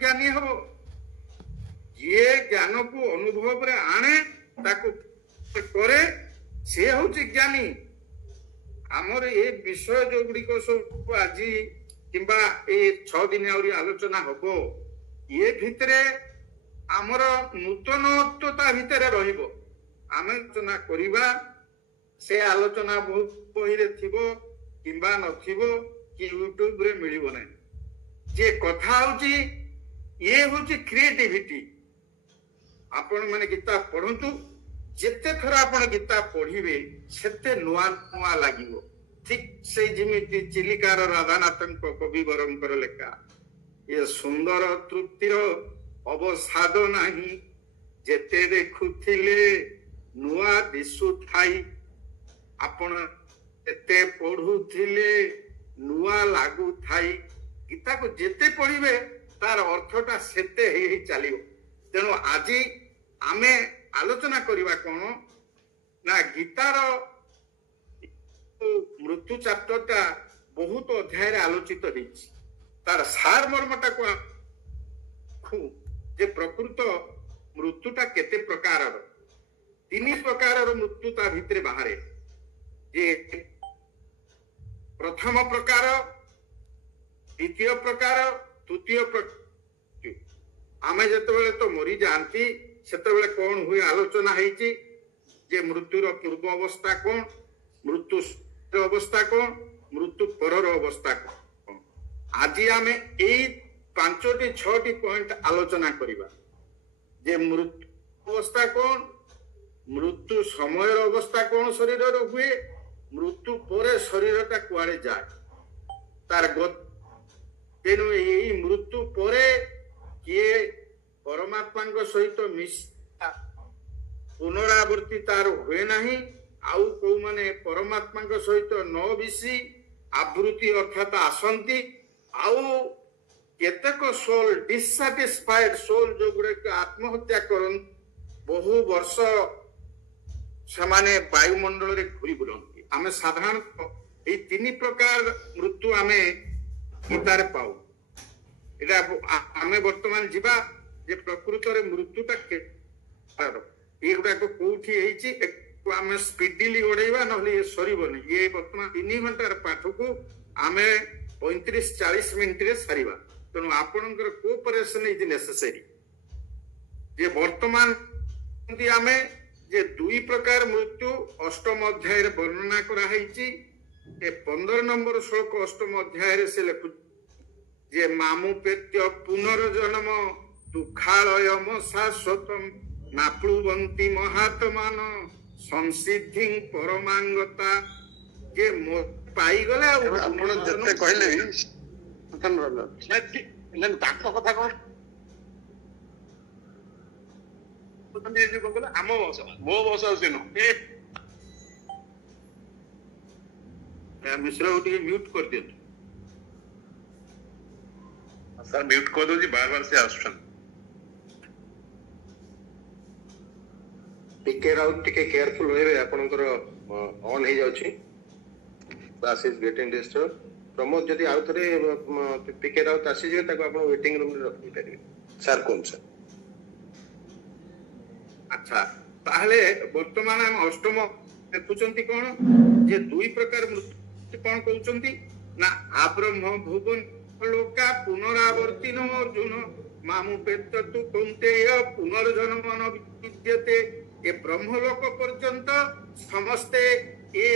ज्ञानी हम ये ज्ञान को अनुभव रे आने ताको करे से हूँ ज्ञानी आमर ये विषय जो गुड़िक सब आज किंबा ए 6 दिन आलोचना हम ये भितरे आमर नूतनत्वता भितरे रहिबो आमे आलोचना करिबा से आलोचना बही रे थिबो किंबा नथिबो कि यूट्यूब रे मिलिबो नै जे कथा होची ये होची क्रिएटिविटी आपण माने गीता पढंतु जेते थरा आपण गीता पढिबे सेते नुआ नुआ लागिबो ठीक से जिमिति चिलिकार राधानाथन को कवि बरंकर लेखा ये सुंदर तृप्तिर अवसाद नाही जेते देखुथिले नुआ दिसु थाई आपण एते पढुथिले नुआ लागु थाई गीता को जेते पढिबे तार अर्थटा सेते हे चलियो तेणु आज आमे आलोचना करिबा कोन ना गीतार मृत्यु चैप्टरटा बहुत अध्याय आलोचित होईछि तार सार मर्मटा को जे प्रकृत मृत्युटा केते प्रकार तीन प्रकार मृत्यु ता भितरे बाहरे जे प्रथम प्रकार द्वितीय प्रकार तृतीय प्रकार आमे जतबेले तो मरी जानती सेतबेले कोन हुए आलोचना हेछि जे मृत्युर पूर्व अवस्था कोन मृत्यु अवस्था कोन मृत्यु परर अवस्था कोन आज आमे एई 5टी 6टी पॉइंट आलोचना करिबा जे मृत्यु अवस्था कोन मृत्यु समय अवस्था कोन शरीर रो हुए मृत्यु परे शरीरटा कुआडे जाय तार तेनु एई मृत्यु परे किए परमात्मा सहित मिशा पुनरावृत्ति तार हुए नहीं आउ को माने परमात्मा सहित न मिशी आवृत्ति अर्थात आसंती आउ केतक सोल डिससैटिस्फाइड सोल जो गुड़े आत्महत्या करन बहु वर्ष समाने वायुमंडल रे घुरी बुलंती आमे साधारण ए 3 प्रकार मृत्यु आमे गीतार पाऊ एटा आमे वर्तमान जीवा जे प्रकृत रे मृत्युटा के ये गुडा को कोठी हेची आमे स्पीडली ओढेबा नहले ये सरीबनी ये वर्तमान 3 घंटार पाठ को आमे 35-40 मिनिट रे सारीबा तेणु आपणकर कोऑपरेशन इज नेसेसरी जे वर्तमान आमे जे 2 प्रकार मृत्यु अष्टम अध्याय रे वर्णना करा हेची ए 15 नंबर श्लोक अष्टम अध्याय रे से लिखु जे मामुपेत्य पुनर्जन्म दुःखालयम शाश्वतम नाप्लुवन्ति महात्मान संसिद्धि परमांगता जे पाई गले आपण जते कहले तन रहल ताको कथा कोन तने जे कोन आम बस मो बस आसेनो मिश्रा उठी म्यूट कर दे सर म्यूट कर दो जी बार-बार से आछन टिके राउट टिके केयरफुल होइबे आपनकर ऑन हे जाउची class is getting disturbed Pramod जदी आउ थरे टिके राउट आसी जे ताको आपण वेटिंग रूम रे रखि परिबे सर कोन सर अच्छा ताहले वर्तमान हम अष्टम देखुचंती कोन जे 2 प्रकार मृत्यु कोन कहउचंती ना आब्रह्म भुवन लोका पुनरावर्तिन अर्जुन मामुपेत्य तु कुन्तेय पुनर्जन्म न विद्यते ये ब्रह्मलोक पर्यंत समस्ते ये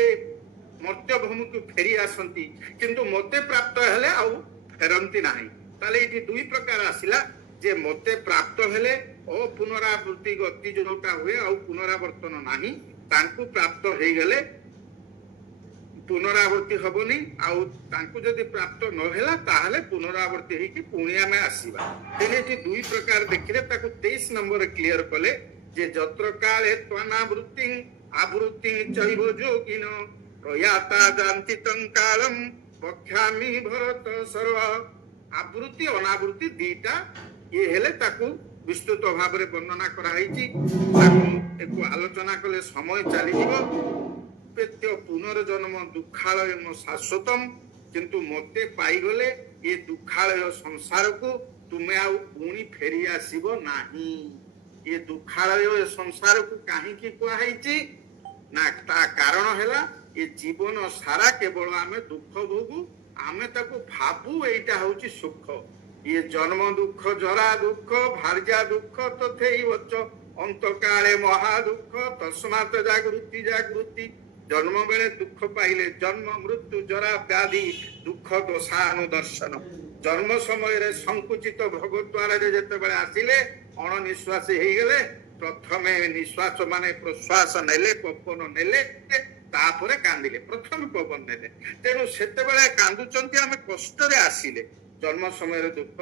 मर्त्य भूमि को फेरी आसंती किंतु मते प्राप्त हेले आउ फेरंती नाही ताले इति 2 प्रकार आसिला जे मते प्राप्त हेले ओ पुनरावृत्ति गति जोटा हुए आउ पुनरावर्तन नाही तांकु प्राप्त हे गेले पुनरावृत्ति हबनी आउ तांकु जदि प्राप्त न हेला ताहले पुनरावृत्ति हे कि पुनिया में आसीबा तेने जे 2 प्रकार देखिले ताकु 23 नंबर क्लियर कले जे जत्र काले त्वनावृत्ति आवृत्ति चैव जोगिन प्रयाता जानति तं कालम पक्षामि भरत सर्व आवृत्ति अनावृत्ति दीटा ये हेले ताकु विस्तृत भाव रे वर्णना करा हेची ताकु एको आलोचना कले समय चली जीवो पेत्य पुनर्जन्म दुःखालय शाश्वतम किंतु मते पाई गले ये दुःखालय संसार को ତୁମେ ଆଉ ପୁଣି ଫେରି ଆସିବ ନାହିଁ। ଏ ଦୁଃଖାଳୟ ଏ ସଂସାରକୁ କାହିଁକି କୁହାହେଇଛି ନା ତା କାରଣ ହେଲା ଏ ଜୀବନ ସାରା କେବଳ ଆମେ ଦୁଃଖ ଭୋଗୁ, ଆମେ ତାକୁ ଭାବୁ ଏଇଟା ହଉଛି ସୁଖ। ଇଏ ଜନ୍ମ ଦୁଃଖ, ଜରା ଦୁଃଖ, ଭାର୍ଯ୍ୟା ଦୁଃଖ ତଥୈବଚ ଅନ୍ତକାଳେ ମହା ଦୁଃଖ ତସ୍ମାତ ଜାଗୃତି ଜାଗୃତି। ଜନ୍ମ ବେଳେ ଦୁଃଖ ପାଇଲେ ଜନ୍ମ ମୃତ୍ୟୁ ଜରା ବ୍ୟାଧି ଦୁଃଖ ଦୋଷାନୁଦର୍ଶନ। ଜନ୍ମ ସମୟରେ ସଂକୁଚିତ ଭୋଗଦ୍ୱାରରେ ଯେତେବେଳେ ଆସିଲେ ଅଣନିଶ୍ୱାସୀ ହେଇଗଲେ, ପ୍ରଥମେ ନିଶ୍ୱାସ ମାନେ ପ୍ରଶ୍ୱାସ ନେଲେ, ପବନ ନେଲେ, ତାପରେ କାନ୍ଦିଲେ, ପ୍ରଥମେ ପବନ ନେଲେ। ତେଣୁ ସେତେବେଳେ କାନ୍ଦୁଛନ୍ତି ଆମେ କଷ୍ଟରେ ଆସିଲେ। ଜନ୍ମ ସମୟରେ ଦୁଃଖ,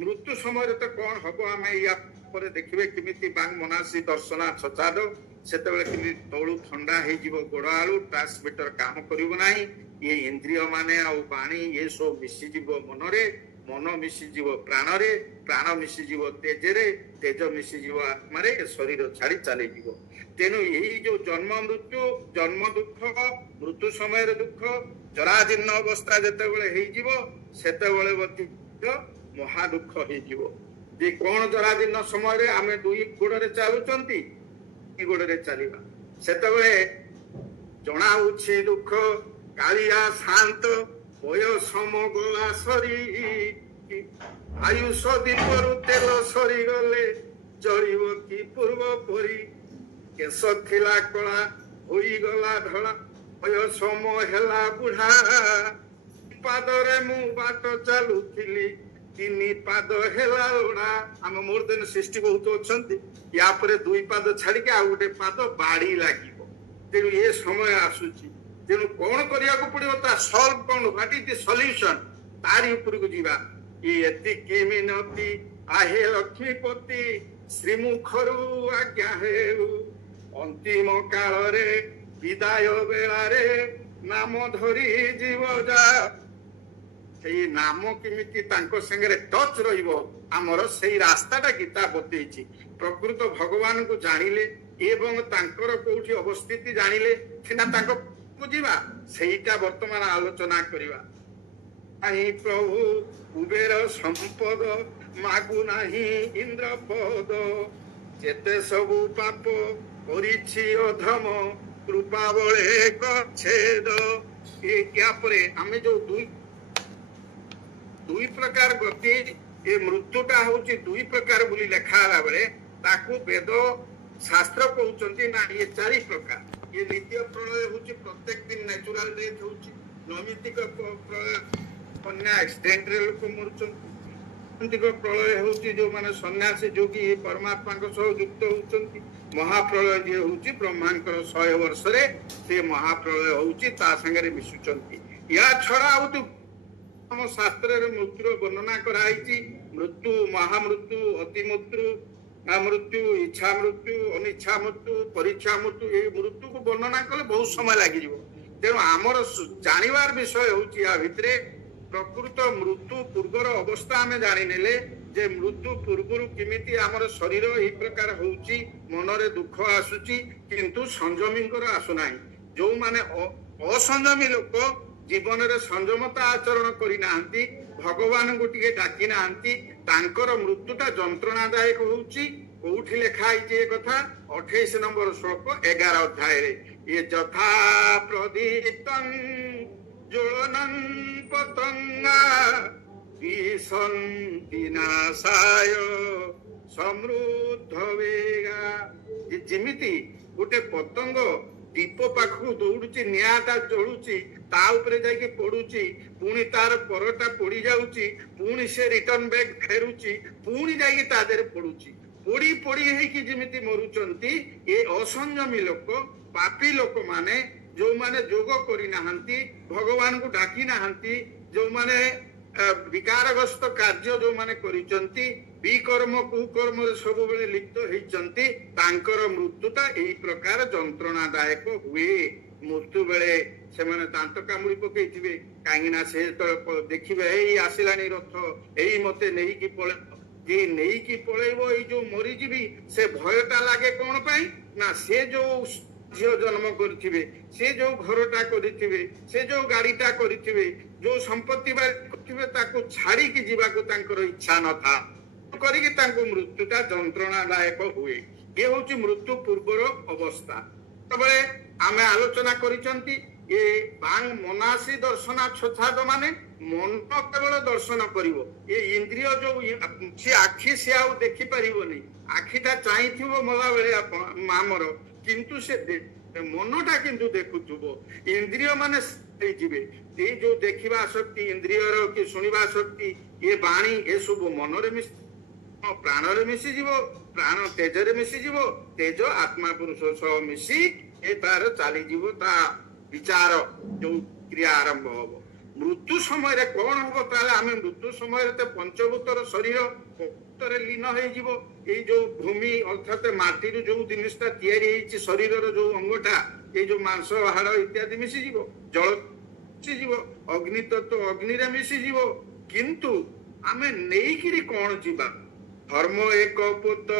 ମୃତ୍ୟୁ ସମୟରେ ତ କଣ ହବ ଆମେ ୟା ପରେ ଦେଖିବେ କେମିତି ବାଙ୍ଗ ମନାସୀ ଦର୍ଶନା ଛଚାଦ। ସେତେବେଳେ କେମିତି ତଳୁ ଥଣ୍ଡା ହେଇଯିବ ଗୋଡ ଆଳୁ, ଟ୍ରାନ୍ସମିଟର କାମ କରିବ ନାହିଁ। ଇଏ ଇନ୍ଦ୍ରିୟ ମାନେ ଆଉ ବାଣୀ ଏ ସବୁ ମିଶିଯିବ ମନରେ, ମନ ମିଶିଯିବ ପ୍ରାଣରେ, ପ୍ରାଣ ମିଶିଯିବ ତେଜରେ, ତେଜ ମିଶିଯିବ ଆତ୍ମାରେ, ଶରୀର ଛାଡି ଚାଲିଯିବ। ତେଣୁ ଏଇ ଯୋଉ ଜନ୍ମ ମୃତ୍ୟୁ, ଜନ୍ମ ଦୁଃଖ, ମୃତ୍ୟୁ ସମୟରେ ଦୁଃଖ, ଜରାଜୀର୍ଣ୍ଣ ଅବସ୍ଥା ଯେତେବେଳେ ହେଇଯିବ ସେତେବେଳେ ମଧ୍ୟ ମହା ଦୁଃଖ ହେଇଯିବ। ଯେ କଣ ଜରାଜୀର୍ଣ୍ଣ ସମୟରେ ଆମେ ଦୁଇ ଗୋଡରେ ଚାଲୁଛନ୍ତି, ଗୋଡରେ ଚାଲିବା, ସେତେବେଳେ ଜଣା ହଉଛି ଦୁଃଖ କାଳିଆ ଶାନ୍ତ ବୟସ ଗଲା ସରି, ଆୟୁଷ ଦୀପରୁ ତେଲ ସରିଗଲେ ଜଳିବ କି ପୂର୍ବ ପରି। କେଶ ଥିଲା କଳା ହୋଇଗଲା ଧଳା, ବୟସ ହେଲା ବୁଢା। ପାଦରେ ମୁଁ ବାଟ ଚାଲୁଥିଲି, 3 ପାଦ ହେଲା ଲୋଡା। ଆମ ମୋର ଦିନ ସୃଷ୍ଟି ବହୁତ ଅଛନ୍ତି, ୟା ପରେ 2 ପାଦ ଛାଡିକି ଆଉ ଗୋଟେ ପାଦ ବାଡି ଲାଗିବ। ତେଣୁ ଏ ସମୟ ଆସୁଛି। ତେଣୁ କଣ କରିବାକୁ ପଡିବ, ତା ସଲ୍ଭ କଣ, ହ୍ୱାଟ ଇଜ ଦି ସଲ୍ୟୁସନ, ତାରି ଉପରକୁ ଯିବା। ଏତିକି ମିନତି ଆହେ ଲକ୍ଷ୍ମୀପତି, ଶ୍ରୀମୁଖରୁ ଆଜ୍ଞା ହେଉ। ଅନ୍ତିମ କାଳରେ ବିଦାୟ ବେଳାରେ ନାମ ଧରି ଯିବ ଯା। ସେଇ ନାମ କେମିତି ତାଙ୍କ ସାଙ୍ଗରେ ଟଚ ରହିବ ଆମର, ସେଇ ରାସ୍ତାଟା ଗୀତା ବତେଇଛି। ପ୍ରକୃତ ଭଗବାନଙ୍କୁ ଜାଣିଲେ ଏବଂ ତାଙ୍କର କୋଉଠି ଅବସ୍ଥିତି ଜାଣିଲେ ସିନା ତାଙ୍କ ଯିବା, ସେଇଟା ବର୍ତ୍ତମାନ ଆଲୋଚନା କରିବା। ନାହିଁ ପ୍ରଭୁ କୁବେର ସମ୍ପଦ, ମାଗୁ ନାହିଁ ଇନ୍ଦ୍ର ପଦ। ଯେତେ ସବୁ ପାପ କରିଛି ଅଧମ, କୃପା ବଳେ କଚ୍ଛେଦ। ୟା ପରେ ଆମେ ଯୋଉ ଦୁଇ ପ୍ରକାର ଗତି, ଏ ମୃତ୍ୟୁଟା ହଉଛି 2 ପ୍ରକାର ବୋଲି ଲେଖା ହେଲା ବେଳେ ତାକୁ ବେଦ ଶାସ୍ତ୍ର କହୁଛନ୍ତି ନା ଇଏ 4 ପ୍ରକାର। ଇଏ ନିତ୍ୟ ପ୍ରଳୟ ହଉଛି ପ୍ରତ୍ୟେକ ଦିନ ନ୍ୟାଚୁରାଲ ଡେଥ୍ ହଉଛି, ନୈମିତିକ ପ୍ରଳୟ କନ୍ୟା ଆକ୍ସିଡେଣ୍ଟରେ ଲୋକ ମରୁଛନ୍ତି, ନୈମିତିକ ପ୍ରଳୟ ହଉଛି ଯୋଉମାନେ ସନ୍ନ୍ୟାସୀ ଯୋଗୀ ପରମାତ୍ମାଙ୍କ ସହ ଯୁକ୍ତ ହଉଛନ୍ତି, ମହାପ୍ରଳୟ ଯିଏ ହଉଛି ବ୍ରହ୍ମାଙ୍କର 100 ବର୍ଷରେ ସେ ମହାପ୍ରଳୟ ହଉଛି ତା ସାଙ୍ଗରେ ମିଶୁଛନ୍ତି। ୟା ଛଡା ଆଉ ଆମ ଶାସ୍ତ୍ରରେ ମୃତ୍ୟୁର ବର୍ଣ୍ଣନା କରାଯାଇଛି। ମୃତ୍ୟୁ, ମହାମୃତ୍ୟୁ, ଅତି ମୃତ୍ୟୁ, ମୃତ୍ୟୁ, ଇଚ୍ଛା ମୃତ୍ୟୁ, ଅନିଚ୍ଛା ମୃତ୍ୟୁ, ପରୀକ୍ଷା ମୃତ୍ୟୁ। ଏଇ ମୃତ୍ୟୁକୁ ବର୍ଣ୍ଣନା କଲେ ବହୁତ ସମୟ ଲାଗିଯିବ। ତେଣୁ ଆମର ଜାଣିବାର ବିଷୟ ହଉଛି ୟା ଭିତରେ ପ୍ରକୃତ ମୃତ୍ୟୁ ପୂର୍ବର ଅବସ୍ଥା ଆମେ ଜାଣିନେଲେ ଯେ ମୃତ୍ୟୁ ପୂର୍ବରୁ କେମିତି ଆମର ଶରୀର ଏଇ ପ୍ରକାର ହଉଛି, ମନରେ ଦୁଃଖ ଆସୁଛି, କିନ୍ତୁ ସଂଯମୀଙ୍କର ଆସୁନାହିଁ। ଯୋଉମାନେ ଅସଂଯମୀ ଲୋକ ଜୀବନରେ ସଂଯମତା ଆଚରଣ କରିନାହାନ୍ତି, ଭଗବାନଙ୍କୁ ଟିକେ ଡାକି ନାହାନ୍ତି, ତାଙ୍କର ମୃତ୍ୟୁଟା ଯନ୍ତ୍ରଣାଦାୟକ ହଉଛି। କୋଉଠି ଲେଖା ହେଇଛି ଏ କଥା, 28 ନମ୍ବର ଶ୍ଲୋକ 11 ଅଧ୍ୟାୟରେ। ଇଏ ଯଥା ପ୍ରଦୀପ୍ତଂ ଜ୍ୱଳନଂ ପତଙ୍ଗା ବିସନ୍ତି ନାଶାୟ ସମୃଦ୍ଧ ବେଗା। ଯେମିତି ଗୋଟେ ପତଙ୍ଗ ଦୀପ ପାଖକୁ ଦୌଡୁଛି, ନିଆଁଟା ଜଳୁଛି, ତା ଉପରେ ଯାଇକି ପଡୁଛି, ପୁଣି ତାର ପରଟା ପୋଡି ଯାଉଛି, ପୁଣି ସେ ରିଟର୍ନ ବ୍ୟାକ୍ ଫେରୁଛି, ପୁଣି ଯାଇକି ତା ଦେହରେ ପଡୁଛି, ପୋଡି ପୋଡି ହେଇକି ଯେମିତି ମରୁଛନ୍ତି। ଏ ଅସଂଯମୀ ଲୋକ, ପାପୀ ଲୋକମାନେ, ଯୋଉମାନେ ଯୋଗ କରିନାହାନ୍ତି, ଭଗବାନଙ୍କୁ ଡାକି ନାହାନ୍ତି, ଯୋଉମାନେ ବିକାରଗ୍ରସ୍ତ କାର୍ଯ୍ୟ ଯୋଉମାନେ କରିଛନ୍ତି, ବିକର୍ମ କୁକର୍ମରେ ସବୁବେଳେ ଲିପ୍ତ ହେଇଛନ୍ତି, ତାଙ୍କର ମୃତ୍ୟୁଟା ଏଇ ପ୍ରକାର ଯନ୍ତ୍ରଣାଦାୟକ ହୁଏ। ମୃତ୍ୟୁ ବେଳେ ସେମାନେ ଦାନ୍ତ କାମୁଡି ପକେଇଥିବେ, କାହିଁକି ନା ସେ ଦେଖିବେ ଏଇ ଆସିଲାଣି ରଥ, ଏଇ ମତେ ନେଇକି ପଳେଇବ। ଯେ ନେଇକି ପଳେଇବ, ଏଇ ଯୋଉ ମରିଯିବି, ସେ ଭୟଟା ଲାଗେ କଣ ପାଇଁ ନା ସେ ଯୋଉ ଝିଅ ଜନ୍ମ କରିଥିବେ, ସେ ଯୋଉ ଘରଟା କରିଥିବେ, ସେ ଯୋଉ ଗାଡିଟା କରିଥିବେ, जो संपत्ति बारे ताको छाड़ी की जीवाको तांकर इच्छा न था करिके तांको मृत्युटा जंत्रणादायक हुए ये होची मृत्यु पूर्वर अवस्था तबे आमे आलोचना करिसंती ये बांग मनासी दर्शना छछाद माने मन केवल दर्शन करिवो ये इंद्रिय जो से आखि से आउ देखि परिबोनी आखिटा चाहिथिबो मला बेले मामर किंतु से मनटा किंतु देखुथुबो इंद्रिय माने जीवे ये जो देखिबा शक्ति इंद्रिय रो कि सुनिबा शक्ति ये वाणी ये सब मन रे मिस प्राण रे मिसी जीवो प्राण तेज रे मिसी जीवो तेज आत्मा पुरुष सह मिसी ए तार चाली जीवो ता विचार जो क्रिया आरंभ होबो मृत्यु समय रे कोन होबो ताले आमे मृत्यु समय रे ते पंचभूतर शरीर रे लीन होई जीवो ए जो भूमि अर्थात माटी रो जो जिनिसटा तयारी हेछि शरीर रो जो अंगटा ए जो मांस हाड़ इत्यादि मिसी जीवो जल मिसी जीवो अग्नि तत्व अग्नि रे मिसी जीवो किंतु आमे नेइकिरी कोन जीवा धर्म एक पुत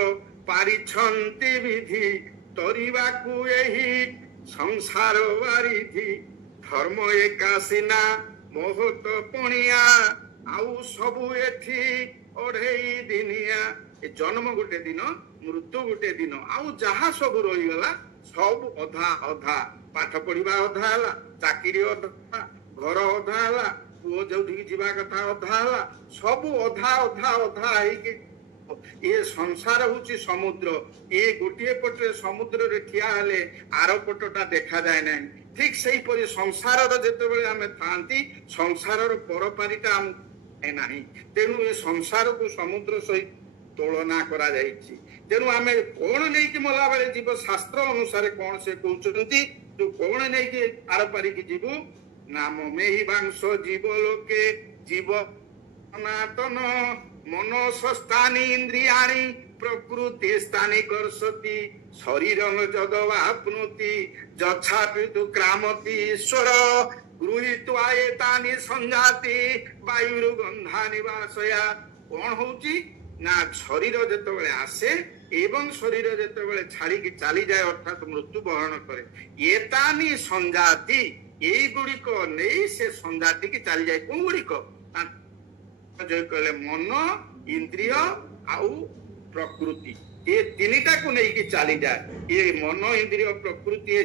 पारिछंती विधि तरिबाकू एही संसार वारिधि धर्म एका सिना मोहत पणिया आउ सबु एठी ओढ़ेई दिनिया ए जन्म गोटे दिन मृत्यु गोटे दिन आउ जहा सब रही गला सब अधा अधा पाठ पढ़िबा अधा हला चाकरी अधा घर अधा हला पुओ जोठी जीवा कथा अधा हला सब अधा अधा अधा हेके ये संसार होची समुद्र ये गोटे पटे समुद्र रे ठिया हेले आर पटटा देखा जाए ना ठीक सही परि संसार रो जते बेले हमें थांती संसार रो परपारिटा हम नाही तेनु ये संसार को समुद्र सहित तुलना करा जाईची तेनु हमें कोन नै कि मला बेले जीव शास्त्र अनुसार कोन से कहउचंती तो कोन नै कि आर पारि कि जीव नाम में ही वांश जीव लोके जीव अनातन मनोस्थानी इंद्रियाणि प्रकृति स्थानी कर्षति शरीर जदवाप्नोति जच्छापितु क्रामति ईश्वर गृहीत्वा एतानि संजाति वायुर्गंधानि वासया कोन होउची ना शरीर जेतेबेले आसे एवं शरीर जेतेबेले छाड़ी की चली जाए अर्थात मृत्यु बहन करे एतानि संजाति एई गुड़िक नहीं से संजाति की चली जाए कोन गुड़िक जो कहले मन इंद्रिय आउ प्रकृति ये तीनटा को नहीं कि चली जाए ये मन इंद्रिय प्रकृति ये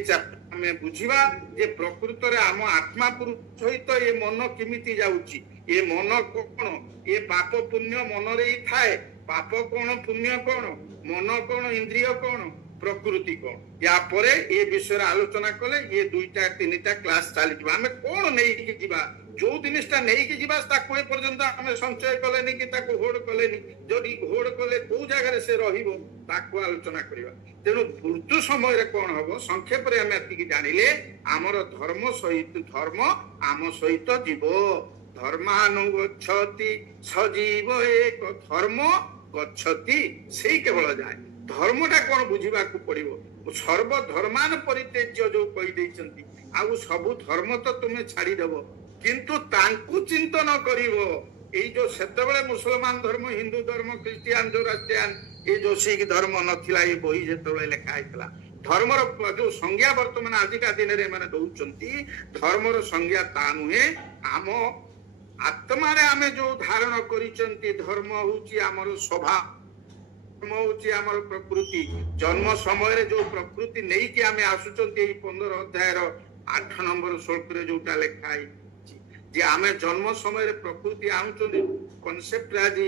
हमें बुझिबा जे प्रकृत रे आम आत्मा पुरुष सहित ये मन किमिति जाउची ये मन कोन ये पाप पुण्य मन रे ही थाए पाप कोन पुण्य कोन मन कोन इंद्रिय कोन प्रकृति कोन या परे ये विषय आलोचना कले ये दुईटा तीनटा क्लास चली जिबा हमें कोन नहीं कि जिबा जो जिनिसटा नहीं कि जीवा ताको ए पर्यंत हमें संचय कलेनी कि ताको होड़ कलेनी जदि होड़ कले को जगह से रहिबो ताको आलोचना करिबा तेनु मृत्यु समय रे कोन हबो संक्षेप रे हमें एतिकी जानिले हमर धर्म सहित धर्म आम सहित जीव धर्मानुगच्छति सजीव एक धर्म गच्छति सेही केवल जाय धर्मटा कोन बुझिबा को पड़िबो सर्व धर्मान परित्यज्य जो कहि दैचंती आउ सब धर्म तो तुमे छाड़ी देबो किंतु तांकु चिंतन करिवो ए जो सेतबेले मुसलमान धर्म हिंदू धर्म क्रिश्चियन जोरास्ट्रियन ए जो सिख धर्म नथिला ए बही जेतबेले लेखा आइतला धर्मर जो संज्ञा वर्तमान आजिका दिन रे माने दउचंती धर्मर संज्ञा ता नुहे आम आत्मा रे आमे जो धारण करिचंती धर्म होची हमर स्वभाव धर्म होची हमर प्रकृति जन्म समय रे जो प्रकृति नै कि आमे आसुचंती ए 15 अध्याय रो 8 नंबर श्लोक रे जोटा लेखा है जे आमे जन्म समय रे प्रकृति आउचंती कांसेप्ट आज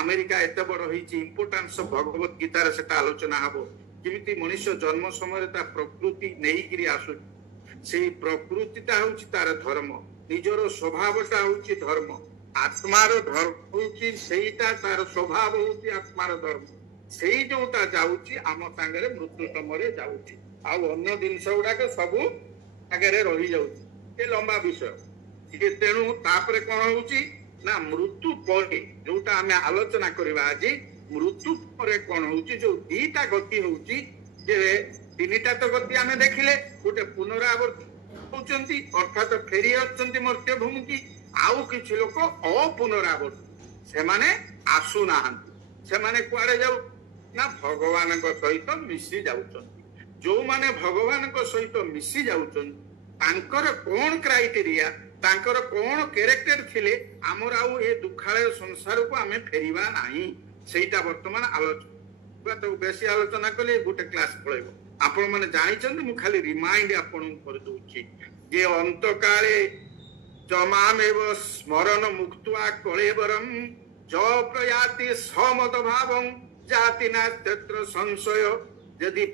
अमेरिका एते बड़ होईची इंपोर्टेंस ऑफ भगवत गीता रे सेटा आलोचना हबो किमिति मनुष्य जन्म समय रे ता प्रकृति नेही करी आसु सेही प्रकृतिटा होची तार धर्म निजरो स्वभावटा होची धर्म आत्मार धर्म होची सेहीटा तार स्वभाव होची आत्मार धर्म सेही जोटा जाउची आम संगे मृत्यु समय रे जाउची आ अन्य जिनिस गुडा के सब आगे रही जाउची ए लंबा विषय तेणु तापरे कौन होउची ना मृत्यु परे जोटा हमें आलोचना करबा आज मृत्यु परे कौन होउची जो दीटा गति होउची जे तीनटा तो गति हमें देखिले गोटे पुनरावर्त होउचंती अर्थात फेरी आछंती मर्त्य भूमि की आउ किछि लोक अपुनरावर्त से माने आसु नाहंती से माने कुआडे जाउ ना भगवान को सहित मिसी जाउचंती जो माने भगवान को सहित मिसी जाउचंती तांकर कोन क्राइटेरिया ତାଙ୍କର କଣ କ୍ୟାରେକ୍ଟର ଥିଲେ ଆମର ଆଉ ଏ ଦୁଃଖାଳୟ ସଂସାରକୁ ଆମେ ଫେରିବା ନାହିଁ। ସେଇଟା ବର୍ତ୍ତମାନ ଆଲୋଚନା, ତାକୁ ବେଶୀ ଆଲୋଚନା କଲେ ଗୋଟେ କ୍ଲାସ ପଳେଇବ। ଆପଣ ମାନେ ଜାଣିଛନ୍ତି, ମୁଁ ଖାଲି ରିମାଇଣ୍ଡ ଆପଣଙ୍କୁ କରିଦଉଛି ଯେ ଅନ୍ତକାଳେ ଜମାମେବ ସ୍ମରଣ ମୁକ୍ତ୍ୱା କଳେବରମ୍ ଜ ପ୍ରୟାତି ସମଦ ଭାବଂ ଜାତି ନାସ୍ତ୍ର ସଂଶୟ। ଯଦି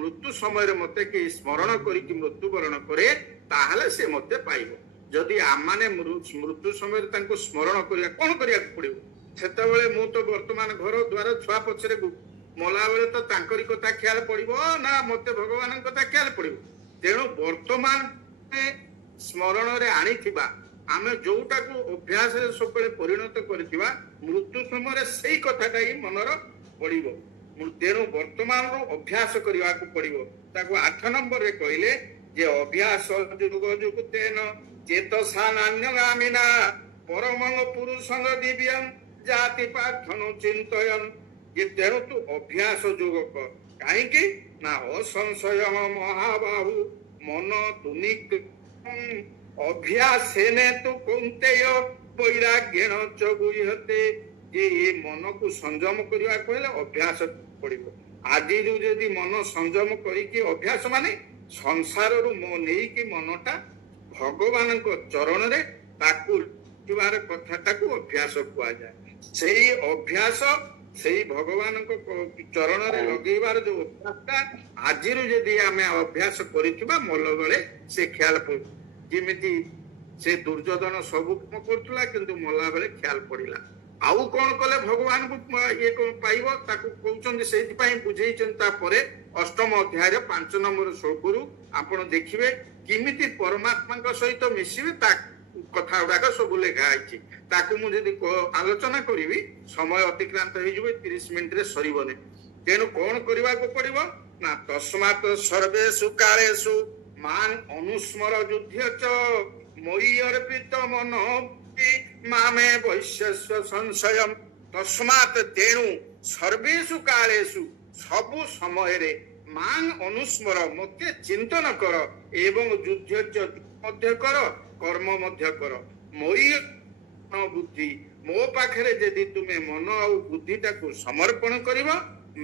ମୃତ୍ୟୁ ସମୟରେ ମତେ କେହି ସ୍ମରଣ କରିକି ମୃତ୍ୟୁବରଣ କରେ ତାହେଲେ ସେ ମତେ ପାଇବ। ଯଦି ଆମମାନେ ମୃତ୍ୟୁ ସମୟରେ ତାଙ୍କୁ ସ୍ମରଣ କରିବା, କଣ କରିବାକୁ ପଡିବ? ସେତେବେଳେ ମୁଁ ତ ବର୍ତ୍ତମାନ ଘର ଦ୍ୱାର ଛୁଆ ପଛରେ ମଲା ବେଳେ ତ ତାଙ୍କରି କଥା ଖିଆଲ ପଡିବ ନା ମତେ ଭଗବାନଙ୍କ କଥା ଖିଆଲ ପଡିବ? ତେଣୁ ବର୍ତ୍ତମାନ ସ୍ମରଣରେ ଆଣିଥିବା ଆମେ ଯୋଉଟାକୁ ଅଭ୍ୟାସରେ ସବୁବେଳେ ପରିଣତ କରିଥିବା, ମୃତ୍ୟୁ ସମୟରେ ସେଇ କଥାଟା ହିଁ ମନର ପଡିବ। ତେଣୁ ବର୍ତ୍ତମାନରୁ ଅଭ୍ୟାସ କରିବାକୁ ପଡିବ। ତାକୁ 8 ନମ୍ବରରେ କହିଲେ ଯେ ଅଭ୍ୟାସ ଯୁଗ ଯୁକ୍ତେନ ଚେତସା ନାନ୍ୟଗାମିନା ପରମଂ ପୁରୁଷଂ ଦିବ୍ୟଂ ଜାତି ପାଠନୁ ଚିନ୍ତୟନ୍। ଯେ ତେଣୁ ତୁ ଅଭ୍ୟାସ ଯୋଗ କର। କାହିଁକି ନା ଅସଂଶୟ ମହାବାହୁ ମନ ତୁନିକ ଅଭ୍ୟାସେନେ ତୁ କୌନ୍ତେୟ ବୈରାଗ୍ୟେଣ চ ଗୁହ୍ୟତେ। ଯେ ଏ ମନକୁ ସଂଯମ କରିବାକୁ ହେଲେ ଅଭ୍ୟାସ ପଡିବ। ଆଜିରୁ ଯଦି ମନ ସଂଯମ କରିକି ଅଭ୍ୟାସ ମାନେ ସଂସାରରୁ ନେଇକି ମନଟା ଭଗବାନଙ୍କ ଚରଣରେ ତାକୁ ଥିବାର କଥାଟାକୁ ଅଭ୍ୟାସ କୁହାଯାଏ। ସେଇ ଅଭ୍ୟାସ ସେଇ ଭଗବାନଙ୍କ ଚରଣରେ ଲଗେଇବାର ଯୋଉ ଅଭ୍ୟାସଟା ଆଜିରୁ ଯଦି ଆମେ ଅଭ୍ୟାସ କରିଥିବା ମଲ ବେଳେ ସେ ଖିଆଲ ପଡିବ। ଯେମିତି ସେ ଦୁର୍ଯ୍ୟୋଧନ ସବୁ କାମ କରୁଥିଲା କିନ୍ତୁ ମଲା ବେଳେ ଖିଆଲ ପଡିଲା। ଆଉ କଣ କଲେ ଭଗବାନଙ୍କୁ ଇଏ ପାଇବ ତାକୁ କହୁଛନ୍ତି, ସେଇଥିପାଇଁ ବୁଝେଇଛନ୍ତି। ତାପରେ 8ମ ଅଧ୍ୟାୟରେ 5 ନମ୍ବର ଶ୍ଲୋକରୁ ଆପଣ ଦେଖିବେ କେମିତି ପରମାତ୍ମାଙ୍କ ସହିତ ମିଶିବେ ତା କଥା ଗୁଡାକ ସବୁ ଲେଖା ହେଇଛି। ତାକୁ ମୁଁ ଯଦି ଆଲୋଚନା କରିବି ସମୟ ଅତିକ୍ରାନ୍ତ ହେଇଯିବ, 30 ମିନିଟରେ ସରିବନି। ତେଣୁ କଣ କରିବାକୁ ପଡିବ ନା ତସ୍ମାତ୍ ସର୍ବେଷୁ କାଳେଷୁ ମାଂ ଅନୁସ୍ମର ଯୁଧ୍ୟ ଚ ମୟି ଅର୍ପିତ ମନୋ ମାମେ ବୈଶ୍ୟସ୍ୟ ସଂଶୟମ୍। ତସ୍ମାତ୍ ତେଣୁ ସର୍ବେଷୁ କାଳେଷୁ ସବୁ ସମୟରେ ମାଂ ଅନୁସ୍ମର ମତେ ଚିନ୍ତନ କର ଏବଂ ଯୁଦ୍ଧ ମଧ୍ୟ କର କର୍ମ ମଧ୍ୟ କର। ମୟି ବୁଦ୍ଧି ମୋ ପାଖରେ ଯଦି ତୁମେ ମନ ଆଉ ବୁଦ୍ଧିଟାକୁ ସମର୍ପଣ କରିବ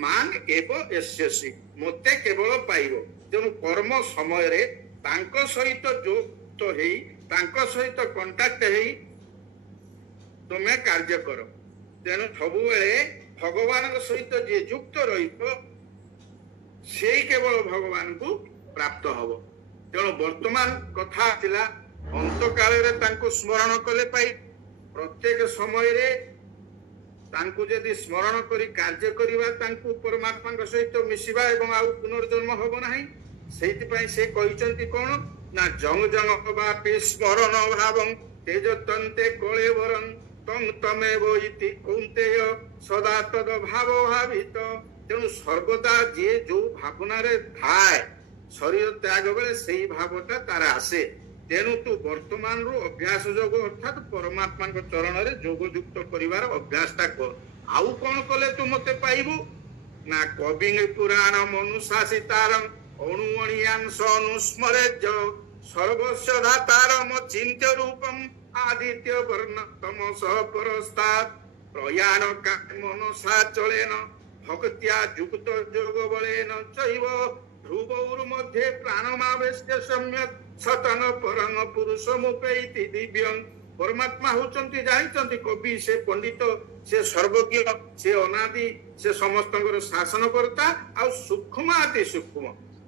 ମାଂ ଏବ ଏସ୍ୟସି ମତେ କେବଳ ପାଇବ। ତେଣୁ କର୍ମ ସମୟରେ ତାଙ୍କ ସହିତ ଯୁକ୍ତ ହେଇ ତାଙ୍କ ସହିତ କଣ୍ଟାକ୍ଟ ହେଇ ତୁମେ କାର୍ଯ୍ୟ କର। ତେଣୁ ସବୁବେଳେ ଭଗବାନଙ୍କ ସହିତ ଯିଏ ଯୁକ୍ତ ରହିବ ସେଇ କେବଳ ଭଗବାନଙ୍କୁ ପ୍ରାପ୍ତ ହବ। ତେଣୁ ବର୍ତ୍ତମାନ କଥା ଥିଲା ଅନ୍ତକାଳରେ ତାଙ୍କୁ ସ୍ମରଣ କଲେ ପାଇ ପ୍ରତ୍ୟେକ ସମୟରେ ତାଙ୍କୁ ଯଦି ସ୍ମରଣ କରି କାର୍ଯ୍ୟ କରିବା ତାଙ୍କୁ ପରମାତ୍ମାଙ୍କ ସହିତ ମିଶିବା ଏବଂ ଆଉ ପୁନର୍ଜନ୍ମ ହବ ନାହିଁ। ସେଇଥିପାଇଁ ସେ କହିଛନ୍ତି କଣ ନା ଜଙ୍ଗ ଜଙ୍ଗ ବାପି ସ୍ମରଣ ଭାବଂ ତେଜତନ୍ତେ କଳେବରଂ ତଂ ତମେବ ଇତି କୌନ୍ତେୟ ସଦା ତଦ ଭାବ ଭାବିତ। ତେଣୁ ସର୍ବଦା ଯିଏ ଯୋଉ ଭାବନାରେ ଥାଏ ଶରୀର ତ୍ୟାଗ ବେଳେ ସେଇ ଭାବଟା ତାର ଆସେ। ତେଣୁ ତୁ ବର୍ତ୍ତମାନରୁ ଅଭ୍ୟାସ ଯୋଗ ଅର୍ଥାତ ପରମାତ୍ମାଙ୍କ ଚରଣରେ ଯୋଗ ଯୁକ୍ତ କରିବାର ଅଭ୍ୟାସଟା କର। ଆଉ କଣ କଲେ ତୁ ମତେ ପାଇବୁ ନା କବି ପୁରାଣ ମନୁଶାସିତାରଂ ଅଣୁଅଣିୟାଂଶ ଅନୁସ୍ମରେଜ ସର୍ବସ୍ୱ ଧାତାରମ ଚିନ୍ତ୍ୟ ରୂପମ୍ ଆଦିତ୍ୟ ବର୍ଣ୍ଣ ତମସ ପରସ୍ତାତ୍ ପ୍ରୟାଣ ମନସା ଚଳେନ ଭକ୍ତ୍ୟା ଯୁକ୍ତ ଯୋଗ ବଳେନ ଚୈବ ଧ୍ରୁବୌର ମଧ୍ୟରେ ପ୍ରାଣମାବେଶ୍ୟ ସମ୍ୟକ୍ ସତନ ପରମ ପୁରୁଷ ମୁପେଇତି ଦିବ୍ୟଂ। ପରମାତ୍ମା ହଉଛନ୍ତି ଜାଣିଛନ୍ତି କବି, ସେ ପଣ୍ଡିତ, ସେ ସର୍ବଜ୍ଞ, ସେ ଅନାଦି, ସେ ସମସ୍ତଙ୍କର ଶାସନକର୍ତ୍ତା ଆଉ ସୂକ୍ଷ୍ମ ଅତି ସୂକ୍ଷ୍ମ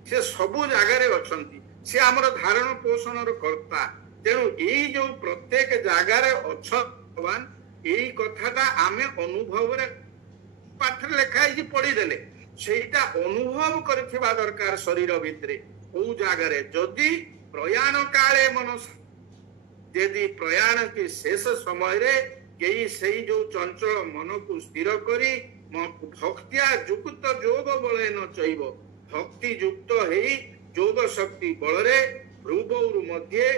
ସେ ସବୁ ଜାଗାରେ ଅଛନ୍ତି। ସେ ଆମର ଧାରଣ ପୋଷଣର କର୍ତ୍ତା। ତେଣୁ ଏଇ ଯୋଉ ପ୍ରତ୍ୟେକ ଜାଗାରେ ଅଛ ଭଗବାନ ଏଇ କଥାଟା ଆମେ ଅନୁଭବରେ ପାଠରେ ଲେଖା ହେଇକି ପଢିଦେଲେ ସେଇଟା ଅନୁଭବ କରିଥିବା ଦରକାର ଶରୀର ଭିତରେ। କୋଉ ଜାଗାରେ ଯଦି ପ୍ରୟାଣ କାଳେ ମନ ଯଦି ପ୍ରୟାଣ କି ଶେଷ ସମୟରେ କେହି ସେଇ ଯୋଉ ଚଞ୍ଚଳ ମନକୁ ସ୍ଥିର କରି ଭକ୍ତିଆ ଯୁକ୍ତ ଯୋଗ ବଳେ ନ ଚୈବ ଭକ୍ତି ଯୁକ୍ତ ହେଇ ଯୋଗ ଶକ୍ତି ବଳରେ ଭ୍ରୁବୌରୁ ମଧ୍ୟରେ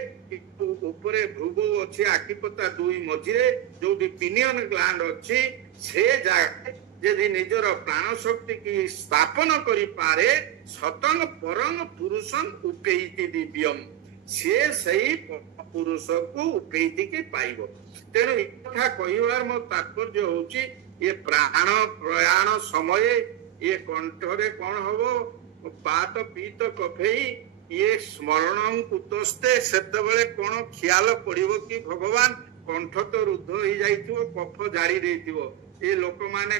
ଉପରେ ଭ୍ରୁବୌ ଅଛି ଆଖିପତା ଦୁଇ ମଝିରେ ଯୋଉଠି ପିନିୟନ ଗ୍ଲାଣ୍ଡ ଅଛି ସେ ଜାଗାରେ ଯଦି ନିଜର ପ୍ରାଣ ଶକ୍ତି କି ସ୍ଥାପନ କରିପାରେ ସତଙ୍ଗ ପରଙ୍ଗ ପୁରୁଷଂ ଉପେଇତି ଦିବ୍ୟମ୍ ସେ ସେଇ पुरुष को उपेई पाइब। तेणु ए कथा कहबार मो तात्पर्य होची ये प्राण प्रयाण समय ये कंठरे कौन हबो पात पीत कफेई ये स्मरण कुतस्ते सेतबेले कौन ख्याल पड़िबो कि भगवान कंठ तो रुद्ध हो जाइथिबो कफ जारी देइथिबो ए लोक माने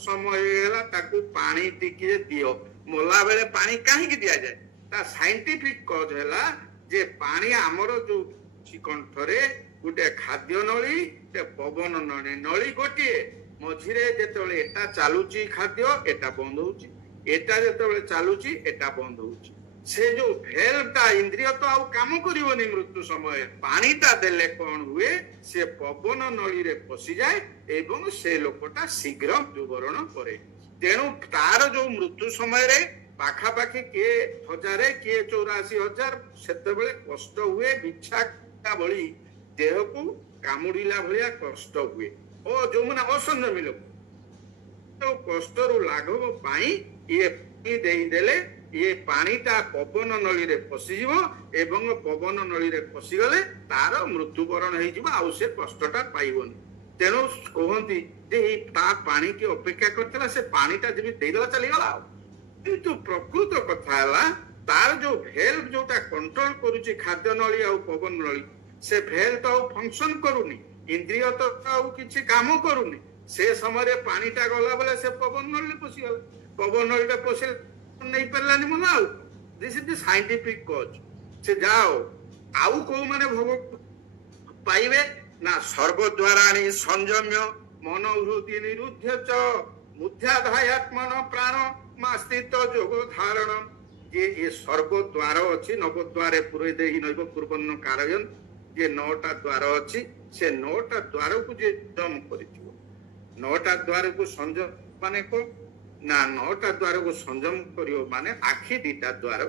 समय हेला ताकू पानी टिके दियो मोला बेले पानी काहे कि दिया जाए ता साइंटिफिक कज हैला जे पानी हमर जो कंठरे गोटे खाद्य नली ते पवन नली नली गोटिए मझिरे जेतेबेले एटा चालुची खाद्य एटा बंद होउची एटा जेतेबेले चालुची एटा बंद होउची से जो भेलटा इंद्रिय तो आउ काम करिवनी मृत्यु समय पानीटा देले कोन हुए से पवन नली रे पसी जाए एवं से लोकटा शीघ्र मृत्युवरण करे। तेणु तार जो मृत्यु समय रे पाखापाखि किए 1000 किए 84,000 सेतेबेले कष्ट हुए बिच्छा भली देह को कामुड़िला भलिया कष्ट हुए ओ जो माने असंयमी लोक तो कष्ट रु लाघव पाई ये देई देले ये पानीटा पवन नली रे पसी जीवो एवं पवन नली रे पसी गले तार मृत्युवरण हेई जीवो आउ से कष्टटा पाइबोनी। तेणु कहती जे ता पानी की अपेक्षा करथिला से पानीटा जेबी देइला चली गला किंतु प्रकृत कथा हला तार जो भेल्व जोटा कंट्रोल करूची खाद्य नली आ पवन नली से भेल्व तो फंक्शन करूनी इंद्रिय तो आउ किछि काम करूनी से समय रे पानीटा गला बेले से पवन नली पसी गला पवन नलीटा पसी नहीं परलानी मन आउ दिस इज द साइंटिफिक कज से जाओ आउ को माने भोग पाइबे ना सर्व द्वाराणि संयम्य मनोहृति निरुद्ध च मुध्याधायात्मन प्राण मास्तित जोग धारण ये सर्व द्वार अछि नव द्वारे पुरे देहि नैव पूर्वन्न कारयन ये 9टा द्वार अछि से 9टा द्वार को जे दम करिथिबो 9टा द्वार को संयम माने को ना 9टा द्वार को संयम करियो माने आखि 2टा द्वार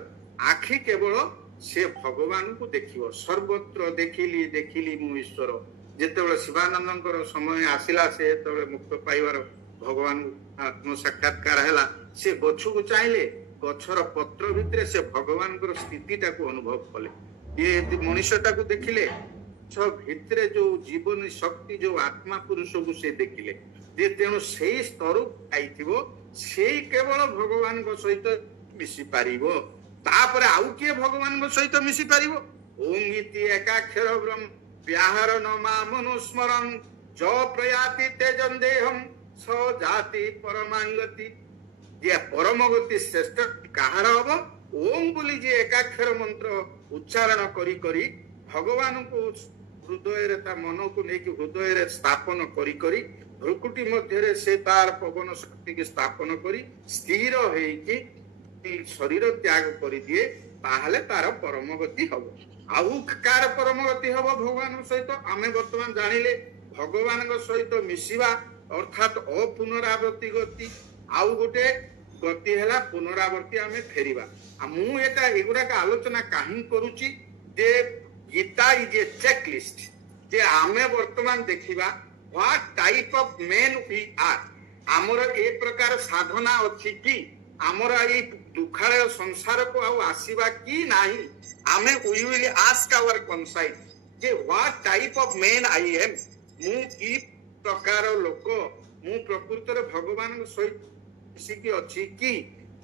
आखि केवल से भगवान को देखियो सर्वत्र देखिली देखिली मु ईश्वर जेतेबेले शिवानंदकर समय आसिला से तेबेले मुक्त पाइबार भगवान आत्म साक्षात्कार हैला से गछ को चाहिले गछर पत्र भितरे से भगवान को स्थितिटा को अनुभव कले ये मनुष्यटा को देखिले सब भितरे जो जीवन शक्ति जो आत्मा पुरुष को से देखिले जे तेणु सेई स्तर आइथिबो सेई केवल भगवान को सहित मिसी पारिबो तापरे आउ के भगवान को सहित मिसी पारिबो ओम इति एकाक्षर ब्रह्म व्याहरण मामनुस्मरन् ज प्रयाति तेजं देहं स जाति परमांगति जे परमगति श्रेष्ठ काहार हबो ओम बोली जे एकाक्षर मंत्र उच्चारण करी करी भगवान को हृदय रे ता मन को नेकी हृदय रे स्थापन करी करी भ्रुकुटी मध्य रे से तार पवन शक्ति के स्थापन करी स्थिर हेई कि शरीर त्याग करी दिए ताहले तार परम गति हबो आउ कार परम गति हबो भगवान सहित आमे वर्तमान जानिले भगवान को सहित मिसिबा अर्थात अपुनरावृत्ति गति आउ गोटे गति हैला पुनरावृत्ति आमे फेरिबा मु एटा एगुडा का आलोचना काहे करूची जे गीता इज ए चेकलिस्ट जे आमे वर्तमान देखिबा what type of men we are हमर एक प्रकार साधना अछि कि हमर ए दुखालय संसार को आउ आसीबा कि नाही आमे we will ask our conscience जे what type of men I am मु की प्रकार लोक मु प्रकृति रे भगवान सहित मिसिकी अछि कि